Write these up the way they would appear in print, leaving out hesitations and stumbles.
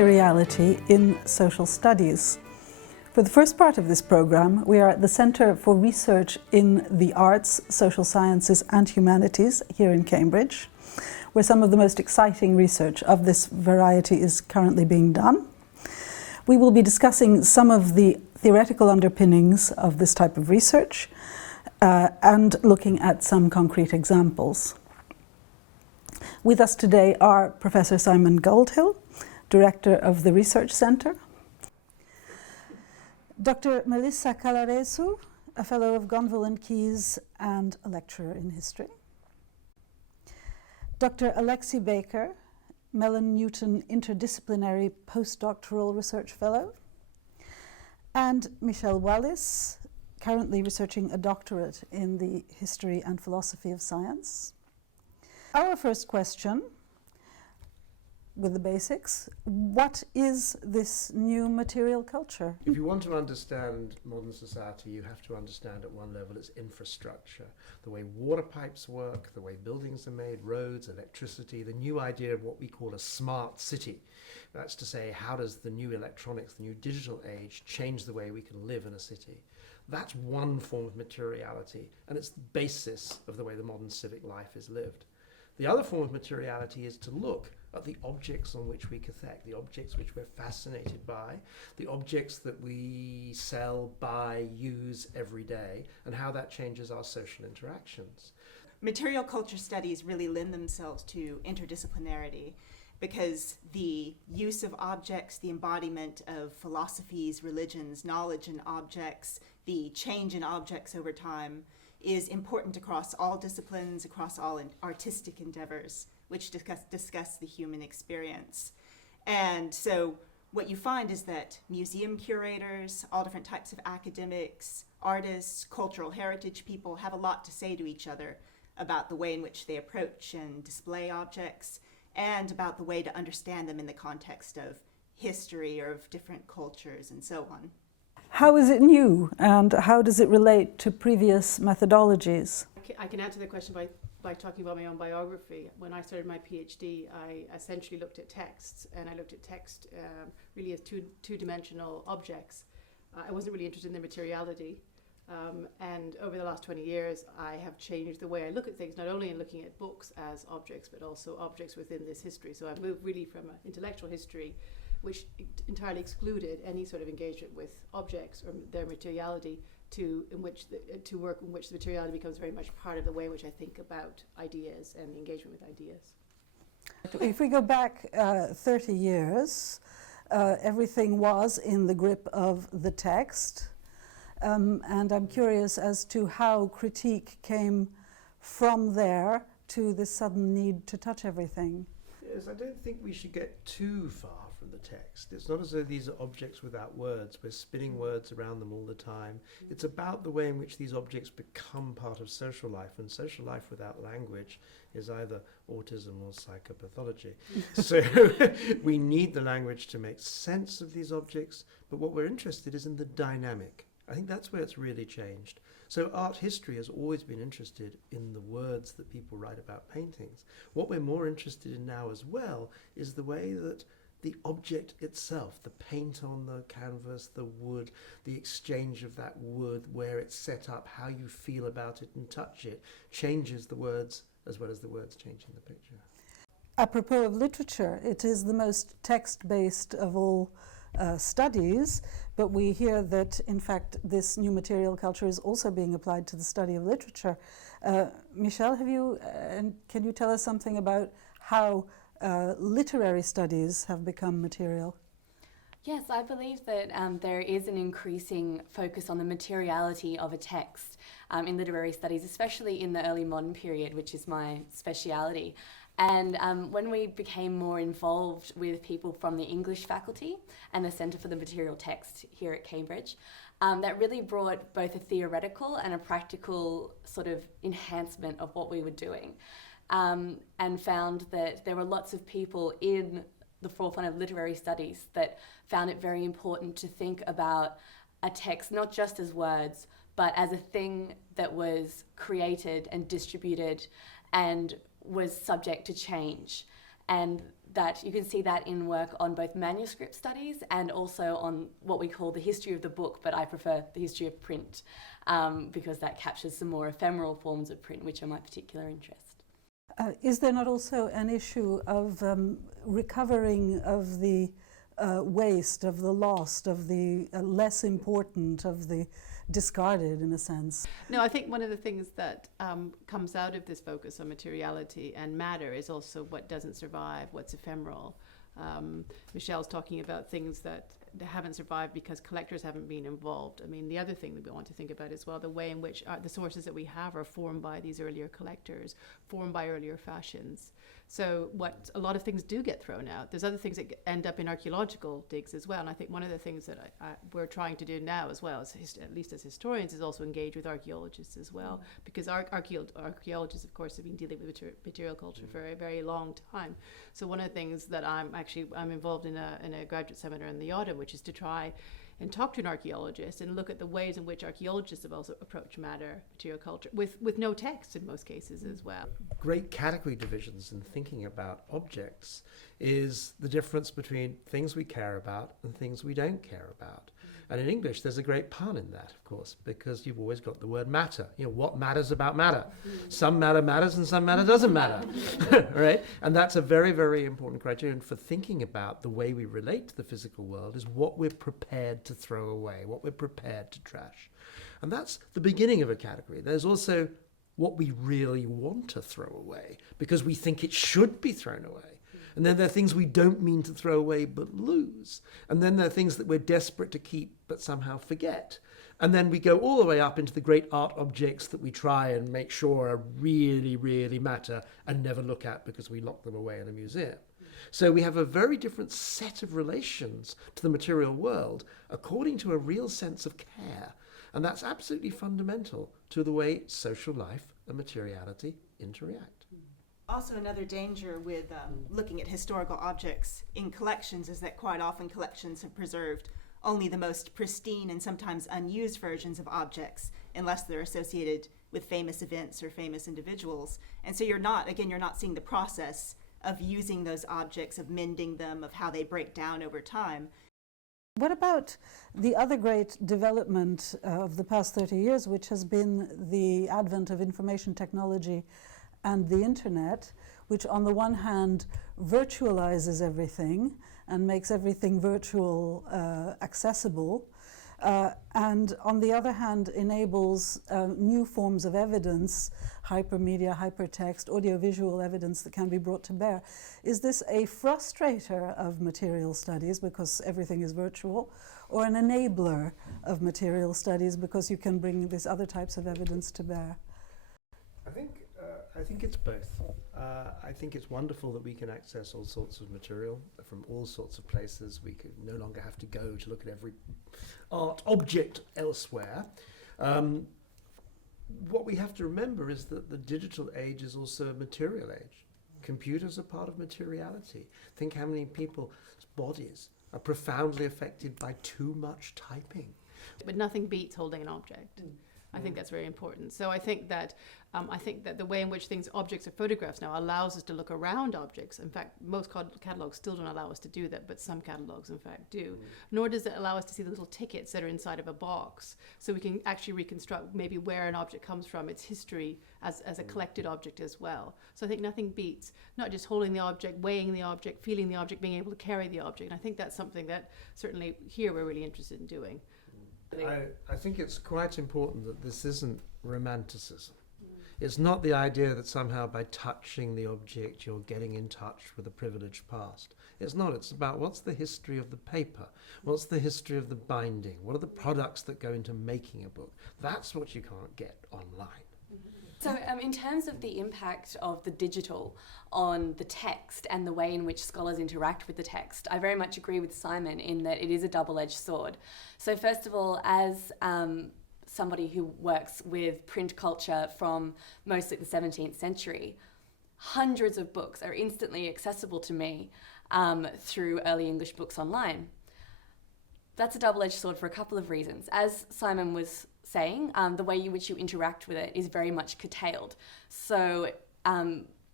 Materiality in Social Studies. For the first part of this program, we are at the Centre for Research in the Arts, Social Sciences and Humanities here in Cambridge, where some of the most exciting research of this variety is currently being done. We will be discussing some of the theoretical underpinnings of this type of research and looking at some concrete examples. With us today are Professor Simon Goldhill, Director of the Research Centre, Dr. Melissa Calaresu, a Fellow of Gonville and Keyes and a lecturer in history, Dr. Alexi Baker, Mellon Newton Interdisciplinary Postdoctoral Research Fellow, and Michelle Wallis, currently researching a doctorate in the history and philosophy of science. Our first question, with the basics, what is this new material culture? If you want to understand modern society, you have to understand at one level its infrastructure, the way water pipes work, the way buildings are made, roads, electricity, the new idea of what we call a smart city. That's to say, how does the new electronics, the new digital age change the way we can live in a city? That's one form of materiality, and it's the basis of the way the modern civic life is lived. The other form of materiality is to look at the objects on which we cathect, the objects which we're fascinated by, the objects that we sell, buy, use every day, and how that changes our social interactions. Material culture studies really lend themselves to interdisciplinarity because the use of objects, the embodiment of philosophies, religions, knowledge in objects, the change in objects over time is important across all disciplines, across all artistic endeavors, which discuss the human experience. And so what you find is that museum curators, all different types of academics, artists, cultural heritage people have a lot to say to each other about the way in which they approach and display objects, and about the way to understand them in the context of history or of different cultures and so on. How is it new, and how does it relate to previous methodologies? I can answer the question by talking about my own biography. When I started my PhD, I essentially looked at texts, and I looked at text really as two-dimensional objects. I wasn't really interested in the materiality, and over the last 20 years, I have changed the way I look at things, not only in looking at books as objects, but also objects within this history. So I've moved really from an intellectual history which entirely excluded any sort of engagement with objects or their materiality, to work in which the materiality becomes very much part of the way in which I think about ideas and engagement with ideas. If we go back 30 years, everything was in the grip of the text, and I'm curious as to how critique came from there to this sudden need to touch everything. Yes, I don't think we should get too far from the text. It's not as though these are objects without words. We're spinning words around them all the time. It's about the way in which these objects become part of social life, and social life without language is either autism or psychopathology. So we need the language to make sense of these objects, but what we're interested is in the dynamic. I think that's where it's really changed. So art history has always been interested in the words that people write about paintings. What we're more interested in now as well is the way that the object itself, the paint on the canvas, the wood, the exchange of that wood, where it's set up, how you feel about it and touch it, changes the words as well as the words changing the picture. Apropos of literature, it is the most text-based of all studies, but we hear that, in fact, this new material culture is also being applied to the study of literature. Michelle, can you tell us something about how literary studies have become material? Yes, I believe that there is an increasing focus on the materiality of a text in literary studies, especially in the early modern period, which is my speciality. And when we became more involved with people from the English faculty and the Centre for the Material Text here at Cambridge, that really brought both a theoretical and a practical sort of enhancement of what we were doing, and found that there were lots of people in the forefront of literary studies that found it very important to think about a text not just as words, but as a thing that was created and distributed and was subject to change. And that you can see that in work on both manuscript studies and also on what we call the history of the book, but I prefer the history of print because that captures some more ephemeral forms of print, which are my particular interest. Is there not also an issue of recovering of the waste, of the lost, of the less important, of the discarded, in a sense? No, I think one of the things that comes out of this focus on materiality and matter is also what doesn't survive, what's ephemeral. Michelle's talking about things that haven't survived because collectors haven't been involved. I mean, the other thing that we want to think about as well, the way in which the sources that we have are formed by these earlier collectors, formed by earlier fashions. So what a lot of things do get thrown out. There's other things that end up in archaeological digs as well. And I think one of the things that we're trying to do now as well, at least as historians, is also engage with archaeologists as well. Because archaeologists, of course, have been dealing with material culture for a very long time. So one of the things that I'm involved in a graduate seminar in the autumn, which is to try and talk to an archaeologist and look at the ways in which archaeologists have also approached matter, material culture, with no text in most cases as well. Great category divisions in thinking about objects is the difference between things we care about and things we don't care about. And in English, there's a great pun in that, of course, because you've always got the word matter. You know, what matters about matter? Some matter matters and some matter doesn't matter, right? And that's a very, very important criterion for thinking about the way we relate to the physical world, is what we're prepared to throw away, what we're prepared to trash. And that's the beginning of a category. There's also what we really want to throw away because we think it should be thrown away. And then there are things we don't mean to throw away but lose. And then there are things that we're desperate to keep but somehow forget. And then we go all the way up into the great art objects that we try and make sure are really, really matter and never look at because we lock them away in a museum. So we have a very different set of relations to the material world according to a real sense of care. And that's absolutely fundamental to the way social life and materiality interact. Also, another danger with looking at historical objects in collections is that quite often collections have preserved only the most pristine and sometimes unused versions of objects, unless they're associated with famous events or famous individuals. And so you're not seeing the process of using those objects, of mending them, of how they break down over time. What about the other great development of the past 30 years, which has been the advent of information technology and the internet, which on the one hand virtualizes everything and makes everything virtual accessible, and on the other hand enables new forms of evidence, hypermedia, hypertext, audiovisual evidence that can be brought to bear. Is this a frustrator of material studies because everything is virtual, or an enabler of material studies because you can bring these other types of evidence to bear? I think it's both. I think it's wonderful that we can access all sorts of material from all sorts of places. We could no longer have to go to look at every art object elsewhere. What we have to remember is that the digital age is also a material age. Computers are part of materiality. Think how many people's bodies are profoundly affected by too much typing. But nothing beats holding an object. I think that's very important. So I think that the way in which objects are photographed now allows us to look around objects. In fact, most catalogs still don't allow us to do that, but some catalogs in fact do. Nor does it allow us to see the little tickets that are inside of a box, so we can actually reconstruct maybe where an object comes from, its history as a collected object as well. So I think nothing beats not just holding the object, weighing the object, feeling the object, being able to carry the object. And I think that's something that certainly here we're really interested in doing. I think it's quite important that this isn't romanticism. It's not the idea that somehow by touching the object you're getting in touch with a privileged past. It's not. It's about what's the history of the paper, what's the history of the binding, what are the products that go into making a book. That's what you can't get online. So in terms of the impact of the digital on the text and the way in which scholars interact with the text, I very much agree with Simon in that it is a double-edged sword. So first of all, as somebody who works with print culture from mostly the 17th century, hundreds of books are instantly accessible to me through early English books online. That's a double-edged sword for a couple of reasons. As Simon was saying, the way in which you interact with it is very much curtailed. So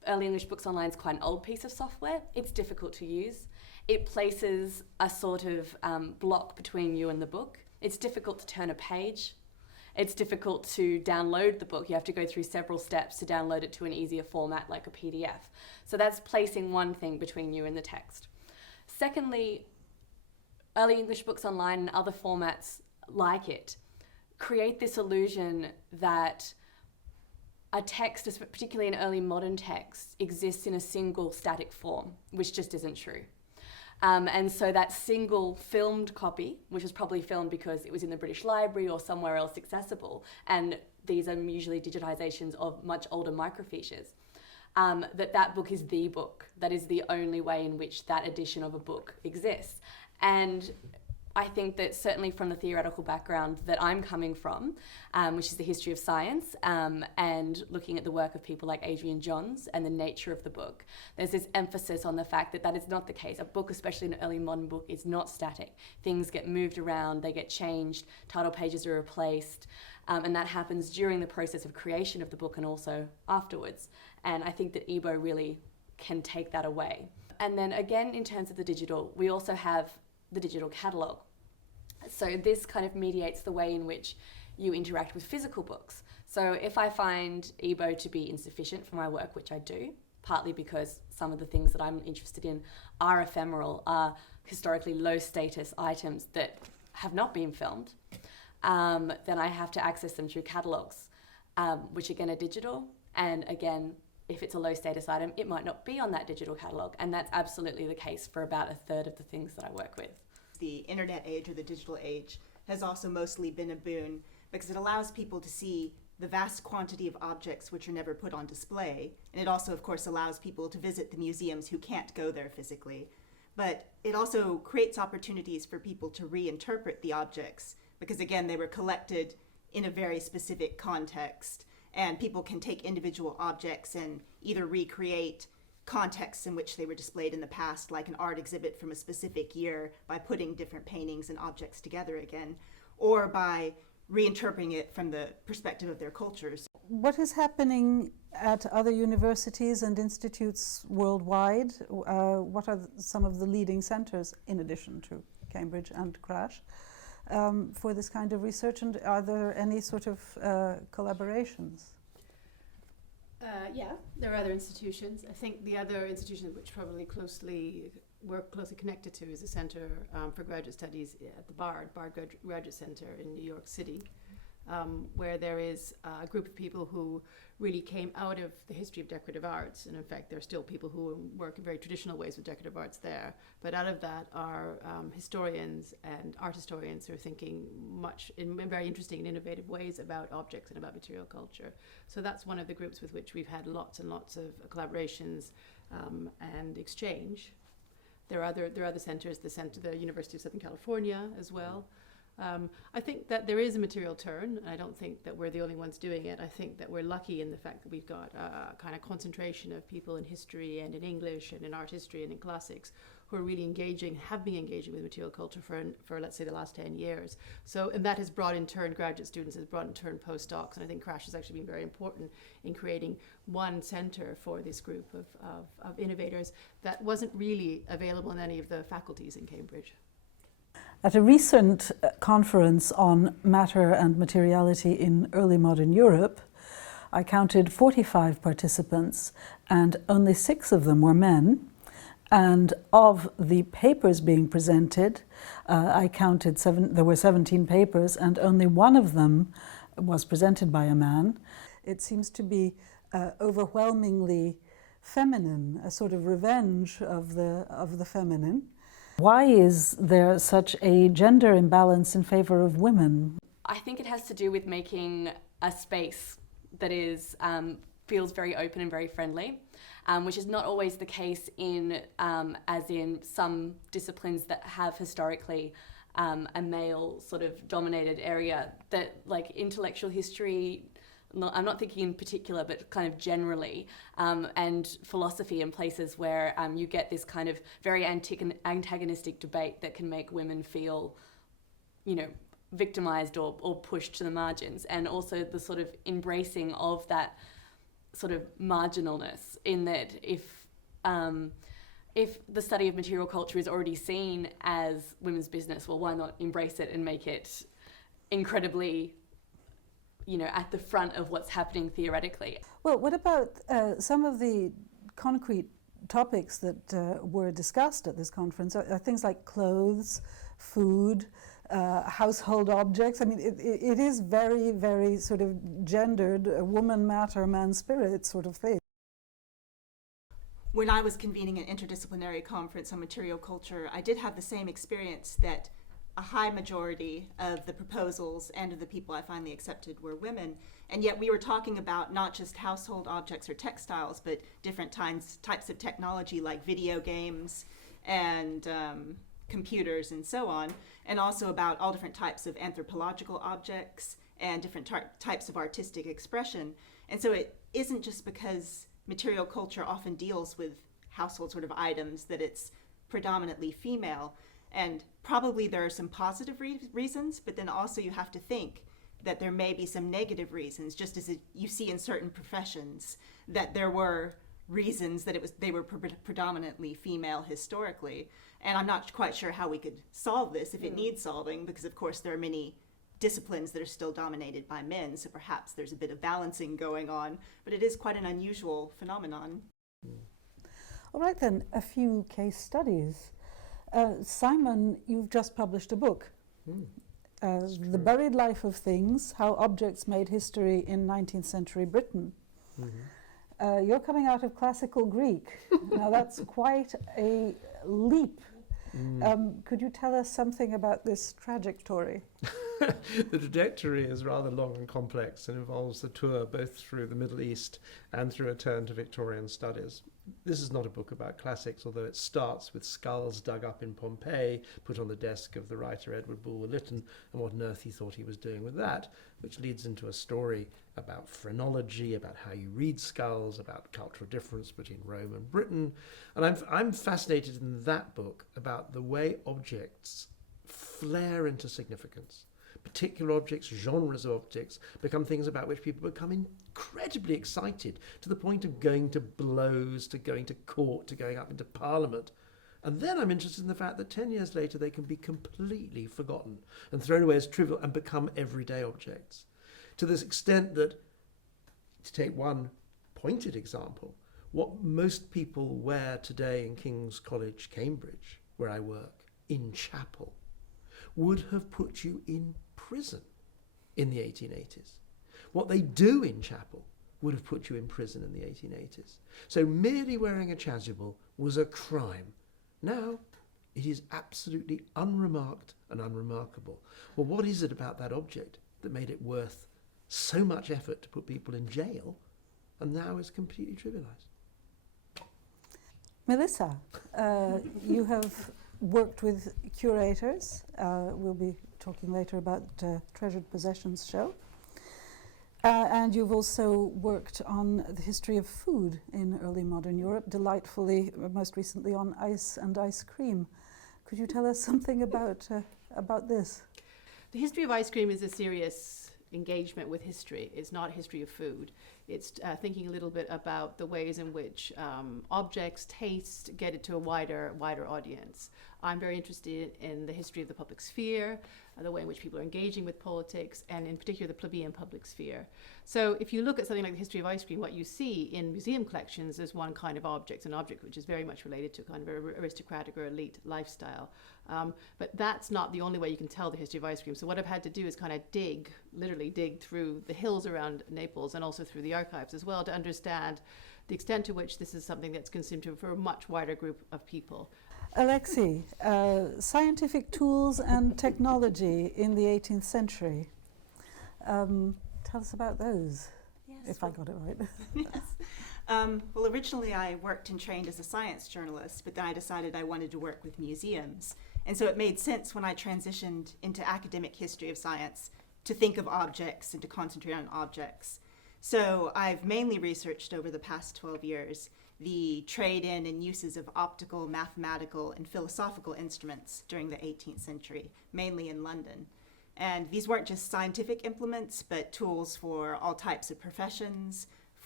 Early English Books Online is quite an old piece of software. It's difficult to use. It places a sort of block between you and the book. It's difficult to turn a page. It's difficult to download the book. You have to go through several steps to download it to an easier format like a PDF. So that's placing one thing between you and the text. Secondly, Early English Books Online and other formats like it create this illusion that a text, particularly an early modern text, exists in a single static form, which just isn't true. And so that single filmed copy, which was probably filmed because it was in the British Library or somewhere else accessible, and these are usually digitizations of much older microfiches, that book is the book. That is the only way in which that edition of a book exists. And I think that certainly from the theoretical background that I'm coming from, which is the history of science, and looking at the work of people like Adrian Johns and the nature of the book, there's this emphasis on the fact that that is not the case. A book, especially an early modern book, is not static. Things get moved around, they get changed, title pages are replaced, and that happens during the process of creation of the book and also afterwards. And I think that EBO really can take that away. And then again, in terms of the digital, we also have the digital catalogue. So this kind of mediates the way in which you interact with physical books. So if I find EBO to be insufficient for my work, which I do, partly because some of the things that I'm interested in are ephemeral, are historically low status items that have not been filmed, then I have to access them through catalogues, which again are digital. And again, if it's a low status item, it might not be on that digital catalogue. And that's absolutely the case for about a third of the things that I work with. The internet age or the digital age has also mostly been a boon because it allows people to see the vast quantity of objects which are never put on display. And it also, of course, allows people to visit the museums who can't go there physically. But it also creates opportunities for people to reinterpret the objects because, again, they were collected in a very specific context. And people can take individual objects and either recreate contexts in which they were displayed in the past, like an art exhibit from a specific year, by putting different paintings and objects together again, or by reinterpreting it from the perspective of their cultures. What is happening at other universities and institutes worldwide? What are some of the leading centres, in addition to Cambridge and CRASSH, for this kind of research, and are there any sort of collaborations? Yeah, there are other institutions. I think the other institution which probably we're closely connected to is the Centre for Graduate Studies at the Bard Graduate Centre in New York City, where there is a group of people who really came out of the history of decorative arts. And in fact, there are still people who work in very traditional ways with decorative arts there. But out of that are historians and art historians who are thinking much in very interesting and innovative ways about objects and about material culture. So that's one of the groups with which we've had lots and lots of collaborations and exchange. There are other centres, the University of Southern California as well. I think that there is a material turn, and I don't think that we're the only ones doing it. I think that we're lucky in the fact that we've got a kind of concentration of people in history and in English and in art history and in classics who are really have been engaging with material culture for let's say the last 10 years. So, and that has brought in turn graduate students, has brought in turn postdocs, and I think CRASSH has actually been very important in creating one centre for this group of innovators that wasn't really available in any of the faculties in Cambridge. At a recent conference on matter and materiality in early modern Europe, I counted 45 participants, and only 6 of them were men. And of the papers being presented, I counted there were 17 papers, and only one of them was presented by a man. It seems to be overwhelmingly feminine, a sort of revenge of the feminine. Why is there such a gender imbalance in favour of women? I think it has to do with making a space that feels very open and very friendly, which is not always the case as in some disciplines that have historically a male sort of dominated area, that like intellectual history, I'm not thinking in particular, but kind of generally, and philosophy in places where you get this kind of very antagonistic debate that can make women feel, victimized or pushed to the margins, and also the sort of embracing of that sort of marginalness, in that if the study of material culture is already seen as women's business, well, why not embrace it and make it incredibly, at the front of what's happening theoretically? Well, what about some of the concrete topics that were discussed at this conference? Are things like clothes, food, household objects? I mean, it is very, very sort of gendered, woman matter, man spirit sort of thing. When I was convening an interdisciplinary conference on material culture, I did have the same experience that a high majority of the proposals and of the people I finally accepted were women. And yet we were talking about not just household objects or textiles, but different types of technology like video games and computers and so on, and also about all different types of anthropological objects and different types of artistic expression. And so it isn't just because material culture often deals with household sort of items that it's predominantly female. And probably there are some positive reasons, but then also you have to think that there may be some negative reasons, just as you see in certain professions that there were reasons that they were predominantly female historically. And I'm not quite sure how we could solve this if it needs solving, because of course there are many disciplines that are still dominated by men, so perhaps there's a bit of balancing going on, but it is quite an unusual phenomenon. All right then, a few case studies. Simon, you've just published a book, The Buried Life of Things, How Objects Made History in 19th Century Britain. Mm-hmm. You're coming out of classical Greek. Now that's quite a leap. Could you tell us something about this trajectory? The trajectory is rather long and complex and involves the tour both through the Middle East and through a turn to Victorian studies. This is not a book about classics, although it starts with skulls dug up in Pompeii, put on the desk of the writer Edward Bulwer-Lytton, and what on earth he thought he was doing with that, which leads into a story about phrenology, about how you read skulls, about cultural difference between Rome and Britain. And I'm fascinated in that book about the way objects flare into significance. Particular objects, genres of objects, become things about which people become incredibly excited, to the point of going to blows, to going to court, to going up into Parliament. And then I'm interested in the fact that 10 years later they can be completely forgotten and thrown away as trivial and become everyday objects. To this extent that, to take one pointed example, what most people wear today in King's College, Cambridge, where I work, in chapel, would have put you in prison in the 1880s. What they do in chapel would have put you in prison in the 1880s. So merely wearing a chasuble was a crime. Now it is absolutely unremarked and unremarkable. Well, what is it about that object that made it worth so much effort to put people in jail and now is completely trivialized? Melissa, you have worked with curators. We'll be talking later about Treasured Possessions show. And you've also worked on the history of food in early modern Europe, delightfully, most recently on ice and ice cream. Could you tell us something about this? The history of ice cream is a serious engagement with history. It's not history of food. It's thinking a little bit about the ways in which objects, taste, get it to a wider audience. I'm very interested in the history of the public sphere, the way in which people are engaging with politics, and in particular the plebeian public sphere. So if you look at something like the history of ice cream, what you see in museum collections is one kind of object, an object which is very much related to kind of aristocratic or elite lifestyle. But that's not the only way you can tell the history of ice cream. So what I've had to do is kind of literally dig through the hills around Naples and also through the archives as well to understand the extent to which this is something that's consumed for a much wider group of people. Alexei, scientific tools and technology in the 18th century. Tell us about those, if I got it right. Yes. Well, originally I worked and trained as a science journalist, but then I decided I wanted to work with museums. And so it made sense when I transitioned into academic history of science to think of objects and to concentrate on objects. So I've mainly researched over the past 12 years the trade-in and uses of optical, mathematical, and philosophical instruments during the 18th century, mainly in London. And these weren't just scientific implements, but tools for all types of professions,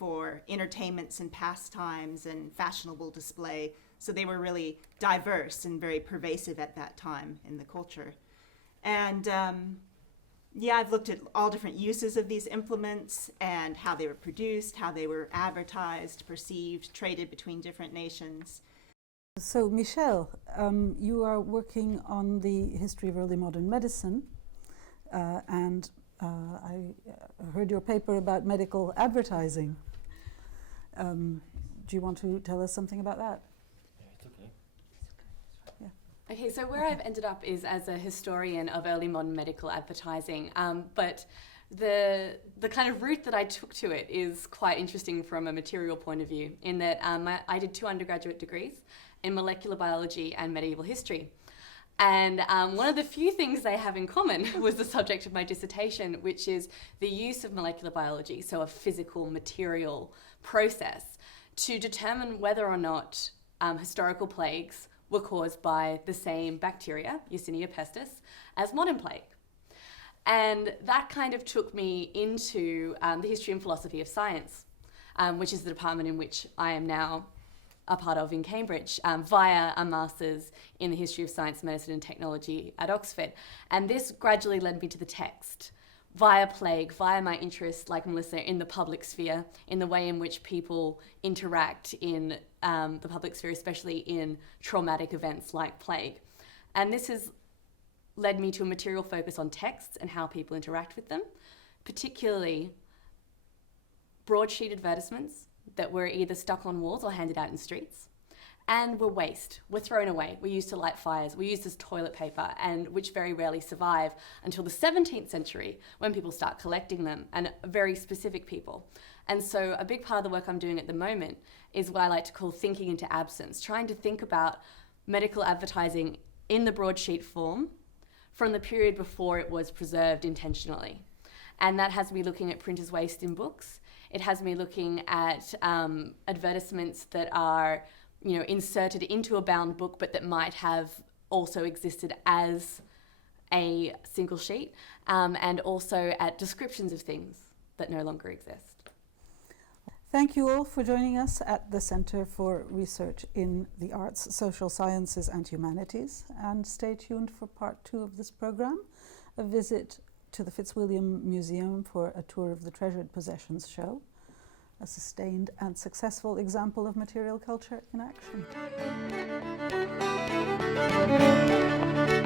for entertainments and pastimes and fashionable display. So they were really diverse and very pervasive at that time in the culture. And yeah, I've looked at all different uses of these implements and how they were produced, how they were advertised, perceived, traded between different nations. So, Michelle, you are working on the history of early modern medicine, and I heard your paper about medical advertising. Do you want to tell us something about that? Okay, so where I've ended up is as a historian of early modern medical advertising, but the kind of route that I took to it is quite interesting from a material point of view, in that I did 2 undergraduate degrees in molecular biology and medieval history. And one of the few things they have in common was the subject of my dissertation, which is the use of molecular biology, so a physical material process, to determine whether or not historical plagues were caused by the same bacteria, Yersinia pestis, as modern plague. And that kind of took me into the history and philosophy of science, which is the department in which I am now a part of in Cambridge, via a master's in the history of science, medicine and technology at Oxford. And this gradually led me to the text, via plague, via my interest, like Melissa, in the public sphere, in the way in which people interact in the public sphere, especially in traumatic events like plague. And this has led me to a material focus on texts and how people interact with them, particularly broadsheet advertisements that were either stuck on walls or handed out in streets, and were waste, were thrown away, were used to light fires, were used as toilet paper, and which very rarely survive until the 17th century, when people start collecting them, and very specific people. And so a big part of the work I'm doing at the moment is what I like to call thinking into absence, trying to think about medical advertising in the broadsheet form from the period before it was preserved intentionally. And that has me looking at printers' waste in books. It has me looking at advertisements that are, inserted into a bound book, but that might have also existed as a single sheet, and also at descriptions of things that no longer exist. Thank you all for joining us at the Centre for Research in the Arts, Social Sciences and Humanities, and stay tuned for part 2 of this programme, a visit to the Fitzwilliam Museum for a tour of the Treasured Possessions show, a sustained and successful example of material culture in action.